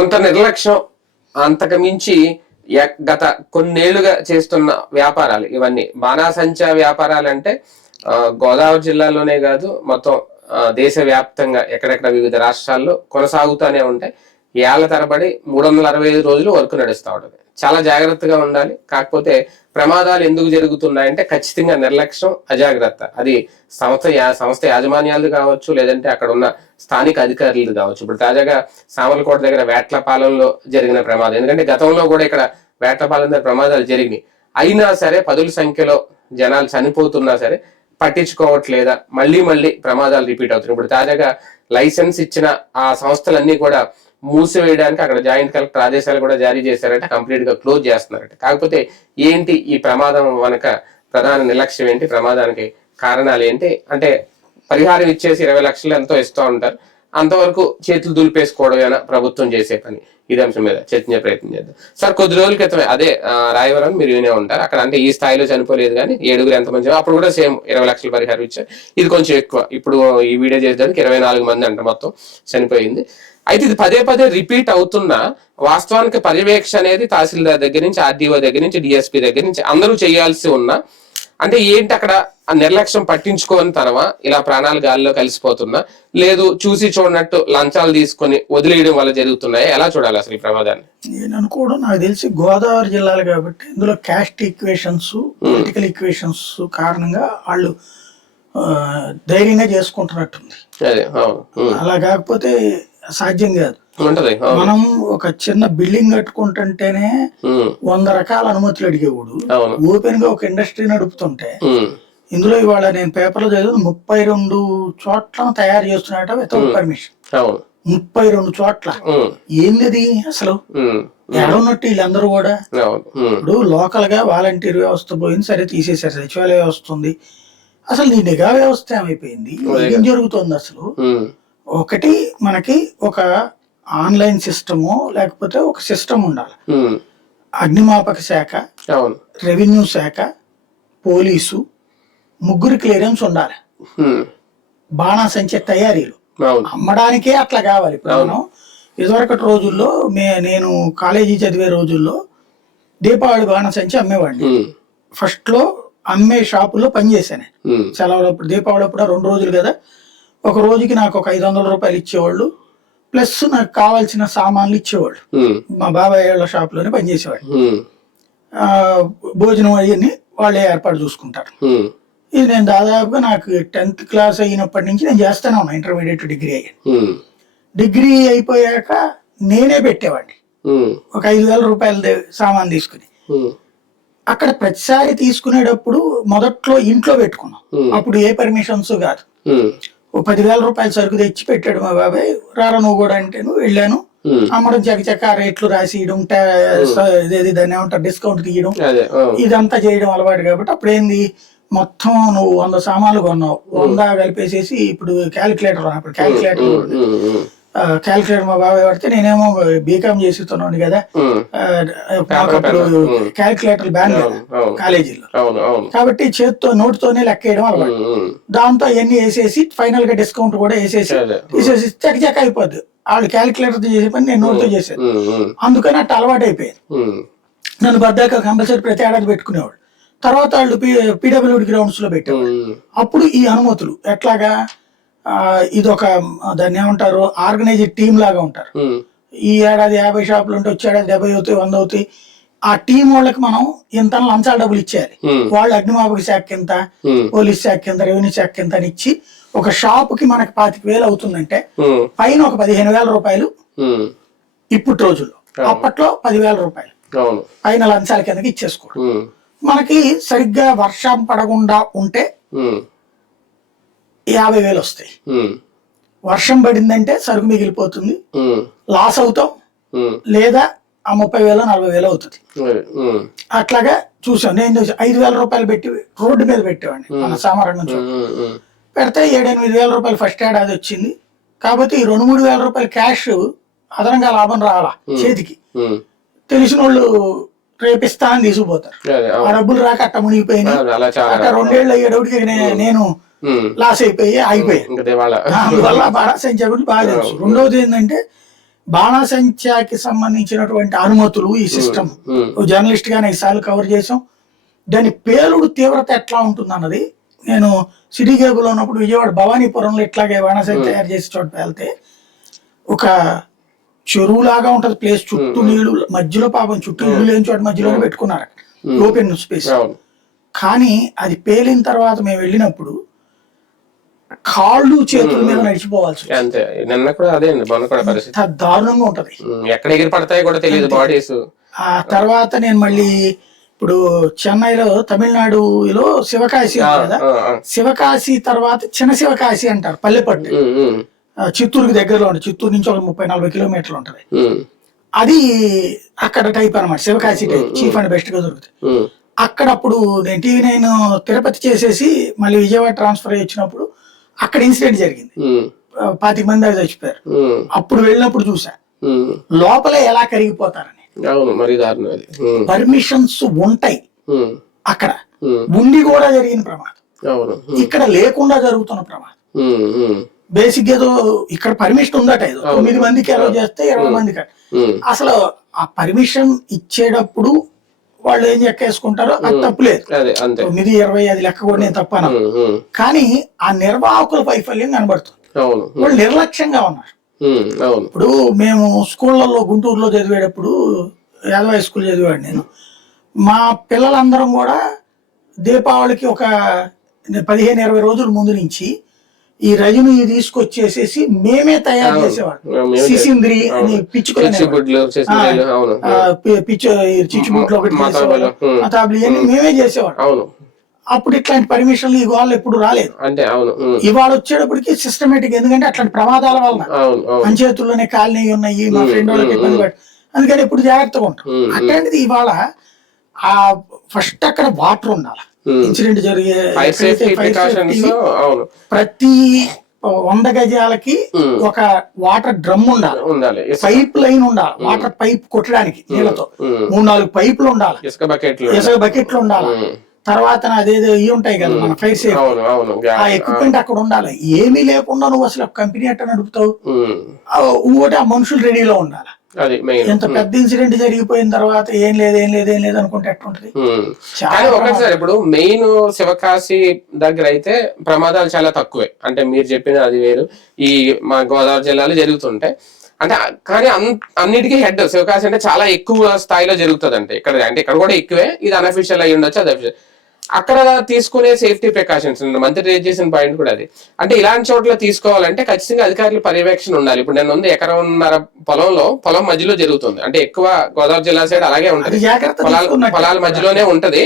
కొంత నిర్లక్ష్యం, అంతకు మించి గత కొన్నేళ్లుగా చేస్తున్న వ్యాపారాలు ఇవన్నీ బాణాసంచా వ్యాపారాలు అంటే గోదావరి జిల్లాలోనే కాదు మొత్తం దేశవ్యాప్తంగా ఎక్కడెక్కడ వివిధ రాష్ట్రాల్లో కొనసాగుతూనే ఉంటాయి. ఏళ్ల తరబడి 365 రోజులు వర్క్ నడుస్తూ ఉంటుంది. చాలా జాగ్రత్తగా ఉండాలి. కాకపోతే ప్రమాదాలు ఎందుకు జరుగుతున్నాయంటే ఖచ్చితంగా నిర్లక్ష్యం, అజాగ్రత్త. అది సంస్థ యాజమాన్యాలు కావచ్చు, లేదంటే అక్కడ ఉన్న స్థానిక అధికారులు కావచ్చు. ఇప్పుడు తాజాగా సామర్లకోట దగ్గర వేట్లపాలెంలో జరిగిన ప్రమాదం, ఎందుకంటే గతంలో కూడా ఇక్కడ వేట్లపాలెం దగ్గర ప్రమాదాలు జరిగినాయి. అయినా సరే పదుల సంఖ్యలో జనాలు చనిపోతున్నా సరే పట్టించుకోవట్లేదా, మళ్ళీ ప్రమాదాలు రిపీట్ అవుతున్నాయి. ఇప్పుడు తాజాగా లైసెన్స్ ఇచ్చిన ఆ సంస్థలన్నీ కూడా మూసివేయడానికి అక్కడ జాయింట్ కలెక్టర్ ఆదేశాలు కూడా జారీ చేశారట. కంప్లీట్ గా క్లోజ్ చేస్తున్నారట. కాకపోతే ఏంటి ఈ ప్రమాదం వెనక ప్రధాన నిర్లక్ష్యం ఏంటి, ప్రమాదానికి కారణాలు ఏంటి అంటే పరిహారం ఇచ్చేసి 20 లక్షలు ఎంతో ఇస్తూ ఉంటారు, అంతవరకు చేతులు దులిపేసుకోవడం ప్రభుత్వం చేసే పని. ఇది అంశం మీద చర్చించే ప్రయత్నం చేద్దాం. సార్, కొద్ది రోజుల క్రితమే అదే రాయవరం మీరు వినే ఉంటారు, అక్కడ అంటే ఈ స్థాయిలో చనిపోలేదు కానీ 7 ఎంతమంది, అప్పుడు కూడా సేమ్ 20 లక్షల పరిహారం ఇచ్చారు. ఇది కొంచెం ఎక్కువ. ఇప్పుడు ఈ వీడియో చేసేదానికి 24 మంది అంట మొత్తం చనిపోయింది. అయితే ఇది పదే రిపీట్ అవుతున్నా వాస్తవానికి పర్యవేక్షణ అనేది తహసీల్దార్ దగ్గర నుంచి, ఆర్డీఓ దగ్గర నుంచి, డిఎస్పీ దగ్గర నుంచి అందరూ చేయాల్సి ఉన్నా అంటే ఏంటి అక్కడ నిర్లక్ష్యం పట్టించుకోని తనవా, ఇలా ప్రాణాలు గాలిలో కలిసిపోతున్నా, లేదు చూసి చూడనట్టు లంచాలు తీసుకొని వదిలేయడం వల్ల జరుగుతున్నాయా, ఎలా చూడాలి అసలు ఈ ప్రమాదాన్ని? నేను అనుకోవడం, నాకు తెలిసి గోదావరి జిల్లాలు కాబట్టి ఇందులో క్యాస్ట్ ఈక్వేషన్స్, పొలిటికల్ ఈక్వేషన్స్ కారణంగా వాళ్ళు ధైర్యంగా చేసుకుంటున్నట్టుంది. అలా కాకపోతే సాధ్యం కాదు. మనం ఒక చిన్న బిల్డింగ్ కట్టుకుంటుంటేనే 100 రకాల అనుమతులు అడిగేవాడు ఓపెన్ గా ఒక ఇండస్ట్రీ నడుపుతుంటే, ఇందులో ఇవాళ నేను పేపర్లో చదివి 32 చోట్ల తయారు చేస్తున్నట్ట వితౌట్ పర్మిషన్. 32 చోట్ల ఏంది అసలు? ఎడన్నట్టు వీళ్ళందరూ కూడా ఇప్పుడు లోకల్ గా వాలంటీర్ వ్యవస్థ పోయింది, సరే తీసేసారు, సచివాలయ వ్యవస్థ ఉంది. అసలు నీ నిఘా వ్యవస్థ ఏమైపోయింది? ఏం జరుగుతుంది అసలు? ఒకటి మనకి ఒక ఆన్లైన్ సిస్టము, లేకపోతే ఒక సిస్టమ్ ఉండాలి. అగ్నిమాపక శాఖ, రెవెన్యూ శాఖ, పోలీసు, ముగ్గురు క్లియరెన్స్ ఉండాలి. బాణాసంచా తయారీలు అమ్మడానికే అట్లా కావాలి. ఇప్పుడు మనం ఇదివరకటి రోజుల్లో నేను కాలేజీ చదివే రోజుల్లో దీపావళి బాణాసంచా అమ్మేవాడిని. ఫస్ట్ లో అమ్మే షాపుల్లో పనిచేశాను. సెలవులప్పుడు దీపావళి అప్పుడు 2 రోజులు కదా, ఒక రోజుకి నాకు ఒక 500 రూపాయలు ఇచ్చేవాళ్ళు, ప్లస్ నాకు కావాల్సిన సామాన్లు ఇచ్చేవాళ్ళు. మా బాబాయ్ వాళ్ళ షాప్ లోనే పనిచేసేవాళ్ళు. భోజనం అవన్నీ వాళ్ళే ఏర్పాటు చూసుకుంటారు. ఇది నేను దాదాపుగా నాకు 10th క్లాస్ అయినప్పటి నుంచి నేను చేస్తానే ఉన్నా. ఇంటర్మీడియట్, డిగ్రీ అయ్యాను. డిగ్రీ అయిపోయాక నేనే పెట్టేవాడిని ఒక 5,000 రూపాయల సామాన్ తీసుకుని. అక్కడ ప్రతిసారి తీసుకునేటప్పుడు మొదట్లో ఇంట్లో పెట్టుకున్నాం. అప్పుడు ఏ పర్మిషన్స్ కాదు. ఓ 10,000 రూపాయల సరుకు తెచ్చి పెట్టాడు మా బాబాయ్. రారా నువ్వు కూడా అంటే నువ్వు వెళ్ళాను. అమ్మడం, చకచక రేట్లు రాసియడం, దాన్ని ఏమంటారు డిస్కౌంట్ తీయడం, ఇదంతా చేయడం అలవాటు. కాబట్టి అప్పుడు ఏంది, మొత్తం నువ్వు 100 సామాన్లు కొన్నావు, 100 కలిపేసేసి ఇప్పుడు క్యాలిక్యులేటర్ అప్పుడు క్యాలిక్యులేటర్ మా బాబాయ్ పడితే, నేనేమో బీకామ్ చేస్తున్నాను కదా, మాకు అప్పుడు క్యాలిక్యులేటర్ బ్యాన్ కదా కాలేజీలో. కాబట్టి చేతితో నోటుతోనే లెక్కేయడం అలవాటు. దాంతో అవన్నీ వేసేసి ఫైనల్ గా డిస్కౌంట్ కూడా తీసేసి చకచక అయిపోద్ది. వాళ్ళు క్యాలిక్యులేటర్ చేసే పని నేను నోటుతో చేశాను. అందుకని అట్లా అలవాటు అయిపోయింది. నన్ను బద్దాక కంపల్సరీ ప్రతి ఏడాది పెట్టుకునేవాడు. తర్వాత వాళ్ళు పీడబ్ల్యూడి గ్రౌండ్స్ లో పెట్టేవాళ్ళు. అప్పుడు ఈ అనుమతులు ఎట్లాగా, ఇదొక దాన్ని ఏమంటారు ఆర్గనైజ్డ్ టీమ్ లాగా ఉంటారు. ఈ ఏడాది 50 షాపులు ఉంటే వచ్చే ఏడాది 70 అవుతాయి, 100 అవుతాయి. ఆ టీం వాళ్ళకి మనం ఇంత లంచాల డబ్బులు ఇచ్చేయాలి. వాళ్ళు అగ్నిమాపక శాఖ కింద, పోలీస్ శాఖ కింద, రెవెన్యూ శాఖ కింద ఇచ్చి ఒక షాప్ కి మనకి 25,000 అవుతుందంటే పైన ఒక 15,000 రూపాయలు ఇప్పుడు రోజుల్లో, అప్పట్లో 10,000 రూపాయలు పైన లంచాల కిందకి ఇచ్చేసుకోవడం. మనకి సరిగ్గా వర్షం పడకుండా ఉంటే 50,000 వస్తాయి. వర్షం పడిందంటే సరుకు మిగిలిపోతుంది, లాస్ అవుతాం, లేదా ఆ 30,000 40,000 అవుతుంది. అట్లాగా చూసాం. నేను చూసాను 5,000 రూపాయలు పెట్టి రోడ్డు మీద పెట్టేవాడిని మన సామరంగం పెడితే 7-8,000 రూపాయలు ఫస్ట్ ఏడాది వచ్చింది. కాబట్టి 2-3,000 రూపాయలు క్యాష్ అదనంగా లాభం రావాలా చేతికి. తెలిసిన వాళ్ళు రేపిస్తా అని తీసుకుపోతారు. ఆ డబ్బులు రాక అట్ట మునిగిపోయినాయి. అట్ట 2 ఏళ్ళు అయ్యేటప్పటికి నేను లాస్ అయిపోయాను. అందువల్ల బాణాసంచా గురించి బాగా తెలుసు. రెండవది ఏంటంటే బాణాసంచాకి సంబంధించినటువంటి అనుమతులు, ఈ సిస్టమ్ జర్నలిస్ట్ గానే ఈసార్లు కవర్ చేసాం. దాని పేలుడు తీవ్రత ఎట్లా ఉంటుంది అన్నది నేను సిటీ కేబుల్ ఉన్నప్పుడు విజయవాడ భవానీపురంలో ఇట్లాగే బాణాసంచ తయారు చేసే చోట వెళ్తే ఒక చెరువులాగా ఉంటది ప్లేస్, చుట్టూ నీళ్లు, మధ్యలో పాపం చుట్టూ ఇల్లు లేని చోట మధ్యలోనే పెట్టుకున్నారు ఓపెన్ స్పేస్. కానీ అది పేలిన తర్వాత మేము వెళ్ళినప్పుడు కాళ్ళు చేతుల మీద నడిచిపోవాల్సి దారుణంగా ఉంటది. ఎక్కడ ఎగిరి పడతాయి కూడా తెలియదు బాడీస్. ఆ తర్వాత నేను మళ్ళీ ఇప్పుడు చెన్నైలో తమిళనాడులో శివకాశి కదా, శివకాశి తర్వాత చిన్న శివకాశి అంటారు, పల్లెపట్టు, చిత్తూరుకి దగ్గరలో ఉంటుంది. చిత్తూరు నుంచి ఒక 30-40 కిలోమీటర్లు ఉంటది. అది అక్కడ టైప్ అనమాట, Sivakasi type, chief and best గా దొరుకుతుంది అక్కడ. అప్పుడు నేను TV9 తిరుపతి చేసేసి మళ్ళీ విజయవాడ ట్రాన్స్ఫర్ అయ్యి వచ్చినప్పుడు అక్కడ ఇన్సిడెంట్ జరిగింది, 25 మంది అది చచ్చిపోయారు. అప్పుడు వెళ్ళినప్పుడు చూసా లోపలే ఎలా కరిగిపోతారని. పర్మిషన్స్ ఉంటాయి అక్కడ, ఉండి కూడా జరిగిన ప్రమాదం, ఇక్కడ లేకుండా జరుగుతున్న ప్రమాదం. బేసిక్ ఏదో ఇక్కడ పర్మిషన్ ఉందట, ఏదో 9 మందికి అలౌ చేస్తే 20 మందికి. అసలు ఆ పర్మిషన్ ఇచ్చేటప్పుడు వాళ్ళు ఏం చెక్కేసుకుంటారో అది తప్పులేదు, 9, 20 అది లెక్క కూడా నేను తప్పను. కానీ ఆ నిర్వాహకుల వైఫల్యం కనబడుతుంది, వాళ్ళు నిర్లక్ష్యంగా ఉన్నారు. ఇప్పుడు మేము స్కూళ్ళల్లో గుంటూరులో చదివేటప్పుడు, యాదవ హై స్కూల్ చదివాడు నేను, మా పిల్లలందరం కూడా దీపావళికి ఒక 15-20 రోజుల ముందు నుంచి ఈ రజని తీసుకొచ్చేసేసి మేమే తయారు చేసేవాడు. సిసింద్రి అని చిచ్చుబుడ్లు ఒకటి మేమే చేసేవాడు. అప్పుడు ఇట్లాంటి పర్మిషన్లు ఈ గోళ్ళు ఎప్పుడు రాలేదు. ఇవాళ వచ్చేటప్పటికి సిస్టమేటిక్, ఎందుకంటే అట్లాంటి ప్రమాదాల వలన పంచాయతీల్లోనే కాలనీ ఉన్నాయి, మా ఫ్రెండ్ వాళ్ళకి ఇబ్బంది పడి, అందుకని ఎప్పుడు జాగ్రత్తగా ఉంటాం. అట్లాంటిది ఇవాళ ఆ ఫస్ట్ అక్కడ వాటర్ ఉండాలి, ఇన్సిడెంట్ జరిగే ప్రతి 100 గజాలకి ఒక వాటర్ డ్రమ్ ఉండాలి, పైప్ లైన్ ఉండాలి, వాటర్ పైప్ కొట్టడానికి నీళ్ళతో 3-4 పైపులు ఉండాలి, ఇసుక బకెట్లు ఉండాలి. తర్వాత అదేదో ఇవి ఉంటాయి కదా మన ఫైర్ సేఫ్టీ, ఆ ఎక్విప్మెంట్ అక్కడ ఉండాలి. ఏమీ లేకుండా నువ్వు అసలు కంపెనీ ఎట్లా నడుపుతావు? ఇంకోటి ఆ మనుషులు రెడీలో ఉండాలి. ఎంత పెద్ద ఇన్సిడెంట్ జరిగిపోయిన తర్వాత ఏం లేదు అనుకుంటే ఎట్లుంటది? ఒకసారి ఇప్పుడు మెయిన్ శివకాశి దగ్గర అయితే ప్రమాదాలు చాలా తక్కువే, అంటే మీరు చెప్పిన అది వేరు, ఈ మా గోదావరి జిల్లాలో జరుగుతుంటాయి. అంటే కానీ అన్నిటికీ హెడ్ శివకాశి అంటే చాలా ఎక్కువ స్థాయిలో జరుగుతుంది. అంటే ఇక్కడ కూడా ఎక్కువే, ఇది అన్అఫిషియల్ అయ్యి ఉండొచ్చు, అది అఫిషియల్. అక్కడ తీసుకునే సేఫ్టీ ప్రికాషన్స్ మంత్రి రేజ్ చేసిన పాయింట్ కూడా అది. అంటే ఇలాంటి చోట్ల తీసుకోవాలంటే ఖచ్చితంగా అధికారుల పర్యవేక్షణ ఉండాలి. ఇప్పుడు నేను 1 ఎకరంన్నర పొలం మధ్యలో జరుగుతుంది, అంటే ఎక్కువ గోదావరి జిల్లా సైడ్ అలాగే ఉంటది, పొలాల మధ్యలోనే ఉంటది,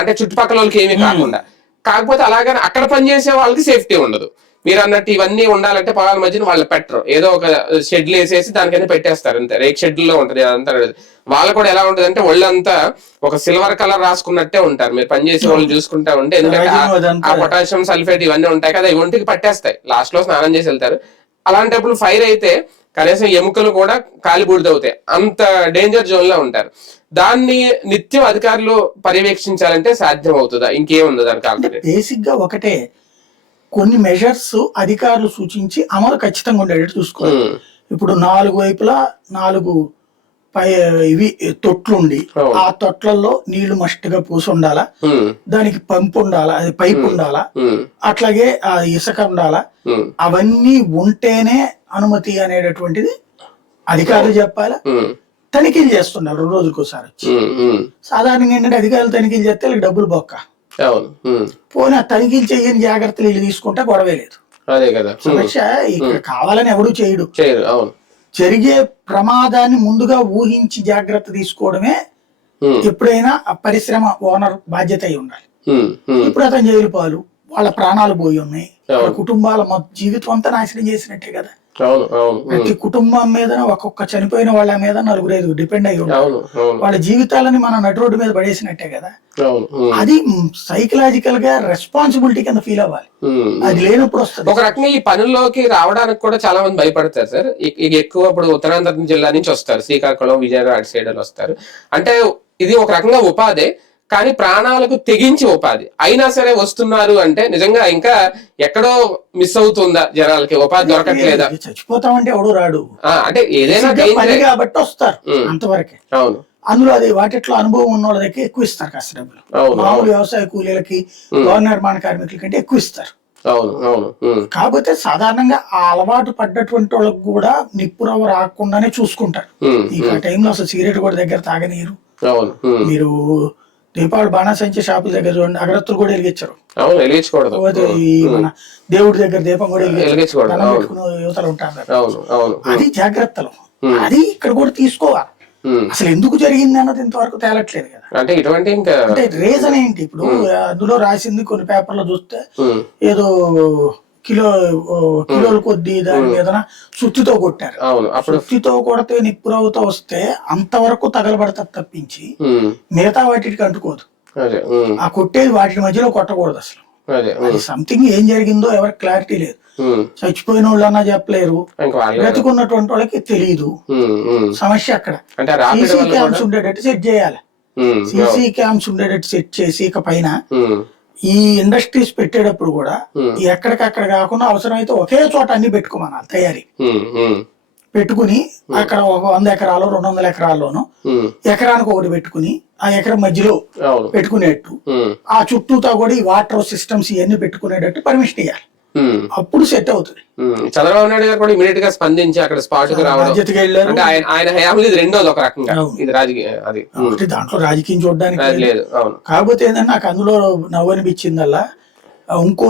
అంటే చుట్టుపక్కల వాళ్ళకి ఏమీ కాకుండా. కాకపోతే అలాగని అక్కడ పనిచేసే వాళ్ళకి సేఫ్టీ ఉండదు. మీరు అన్నట్టు ఇవన్నీ ఉండాలంటే పొలాల మధ్యన వాళ్ళు పెట్టరు, ఏదో ఒక షెడ్లు వేసేసి దానికైనా పెట్టేస్తారు అంతే, రేక్ షెడ్లో ఉంటది అదంతా. వాళ్ళు కూడా ఎలా ఉంటది అంటే ఒళ్ళంతా ఒక సిల్వర్ కలర్ రాసుకున్నట్టే ఉంటారు, మీరు పనిచేసే వాళ్ళు చూసుకుంటా ఉంటే. ఎందుకంటే ఆ పొటాషియం సల్ఫేట్ ఇవన్నీ ఉంటాయి కదా, ఇవి ఒంటికి పట్టేస్తాయి, లాస్ట్ లో స్నానం చేసి వెళ్తారు. అలాంటప్పుడు ఫైర్ అయితే కనీసం ఎముకలు కూడా కాలి బూడిదవుతాయి, అంత డేంజర్ జోన్ లో ఉంటారు. దాన్ని నిత్యం అధికారులు పర్యవేక్షించాలంటే సాధ్యం అవుతుందా? ఇంకేముంది దానికి? బేసిక్ గా ఒకటే, కొన్ని మెజర్స్ అధికారులు సూచించి అమలు ఖచ్చితంగా ఉండేటట్టు చూసుకోవాలి. ఇప్పుడు 4 వైపులా 4 ఇవి తొట్లుండి, ఆ తొట్లలో నీళ్లు మస్ట్గా పూసి ఉండాలా, దానికి పంపు ఉండాలా, అది పైప్ ఉండాలా, అట్లాగే ఆ ఇసుక ఉండాలా. అవన్నీ ఉంటేనే అనుమతి అనేటటువంటిది అధికారులు చెప్పాలా. తనిఖీలు చేస్తున్నారు 2 రోజులకోసారి వచ్చి. సాధారణంగా ఏంటంటే అధికారులు తనిఖీలు చేస్తే వాళ్ళకి డబ్బులు బొక్క, పోనీ తనిఖీలు చేయని జాగ్రత్తలు వీళ్ళు తీసుకుంటే గొడవే లేదు. సమస్య ఇక్కడ కావాలని ఎవడూ చేయడు. జరిగే ప్రమాదాన్ని ముందుగా ఊహించి జాగ్రత్త తీసుకోవడమే ఎప్పుడైనా పరిశ్రమ ఓనర్ బాధ్యత అయి ఉండాలి. ఇప్పుడు అతను జైలు పాలు, వాళ్ళ ప్రాణాలు పోయి ఉన్నాయి, వాళ్ళ కుటుంబాల జీవితం అంతా నాశనం చేసినట్టే కదా. ప్రతి కుటుంబం మీద ఒక్కొక్క చనిపోయిన వాళ్ళ మీద 4-5 డిపెండ్ అయి ఉంటారు, వాళ్ళ జీవితాలని మన నటు రోడ్డు మీద పడేసినట్టే కదా. అది సైకలాజికల్ గా రెస్పాన్సిబిలిటీ కింద ఫీల్ అవ్వాలి, అది లేనప్పుడు వస్తుంది. ఒక రకంగా ఈ పనుల్లోకి రావడానికి కూడా చాలా మంది భయపడతారు సార్. ఎక్కువ ఇప్పుడు ఉత్తరాంధ్ర జిల్లా నుంచి వస్తారు, శ్రీకాకుళం, విజయనగరం అటు సైడ్ వస్తారు. అంటే ఇది ఒక రకంగా ఉపాధి, కానీ ప్రాణాలకు తెగించి ఉపాధి అయినా సరే వస్తున్నారు అంటే నిజంగా ఇంకా ఎక్కడో మిస్ అవుతుందా జనాలకి, ఉపాధి దొరకట్లేదా? చచ్చిపోతామంటే ఎవడు రాడు, అంటే ఏదైనా పని కాబట్టి వస్తారు అంతవరకే. అవును, అందులో అది వాటిట్లో అనుభవం ఉన్న వాళ్ళ దగ్గర ఎక్కువ ఇస్తారు కాస్త డబ్బులు. మామూలు వ్యవసాయ కూలీలకి, భవన నిర్మాణ కార్మికుల కంటే ఎక్కువ ఇస్తారు. అవును అవును. కాకపోతే సాధారణంగా ఆ అలవాటు పడ్డటువంటి వాళ్ళకి కూడా నిప్పురవ్వ రాకుండానే చూసుకుంటారు. ఇక ఆ టైంలో అసలు సిగరెట్ కూడా దగ్గర తాగనీరు. మీరు దీపావళి బాణాసంచే షాపుల దగ్గర చూడండి, అగరత్తులు కూడా వెలిగించరు. ఈ మన దేవుడి దగ్గర దీపం కూడా పెట్టుకుని యువతలు ఉంటారు. అది జాగ్రత్తలు, అది ఇక్కడ కూడా తీసుకోవాలి. అసలు ఎందుకు జరిగింది అన్నది ఇంతవరకు తేలట్లేదు కదా. అంటే రీజన్ ఏంటి? ఇప్పుడు అందులో రాసింది కొన్ని పేపర్లో చూస్తే ఏదో కిలోల కొద్ది దాని మీద సుత్తితో కొట్టారు. సుత్తితో కొడితే నిప్పురవుతో వస్తే అంతవరకు తగలబడతారు తప్పించి మిగతా వాటికి అంటుకోదు. ఆ కొట్టేది వాటి మధ్యలో కొట్టకూడదు అసలు. అది సంథింగ్ ఏం జరిగిందో ఎవరికి క్లారిటీ లేదు. చచ్చిపోయిన వాళ్ళన్నా చెప్పలేరు, బ్రతుకున్నటువంటి వాళ్ళకి తెలియదు. సమస్య అక్కడ. సీసీ క్యామ్స్ ఉండేటట్టు సెట్ చేయాలి. సీసీ క్యామ్స్ ఉండేటట్టు సెట్ చేసి ఇక పైన ఈ ఇండస్ట్రీస్ పెట్టేటప్పుడు కూడా ఎక్కడికక్కడ కాకుండా అవసరమైతే ఒకే చోట అన్ని పెట్టుకోమనాలి. తయారీ పెట్టుకుని అక్కడ ఒక 100 ఎకరాలు 200 ఎకరాల్లోనూ ఎకరానికి ఒకటి పెట్టుకుని ఆ ఎకరం మధ్యలో పెట్టుకునేట్టు, ఆ చుట్టూతా కూడా ఈ వాటర్ సిస్టమ్స్ ఇవన్నీ పెట్టుకునేటట్టు పర్మిషన్ ఇవ్వాలి. అప్పుడు సెట్ అవుతుంది. చంద్రబాబు నాయుడు గారు కూడా ఇమీడియట్ గా స్పందించి అక్కడ స్పాట్ కు రావడం, ఆయన హయాంలో ఇది రెండోది ఒక రకంగా, ఇది రాజకీయ అది దాంట్లో రాజకీయం చూడడానికి లేదు. కాకపోతే ఏంటంటే నాకు అందులో నవ్వు అనిపించిందల్లా ఇంకో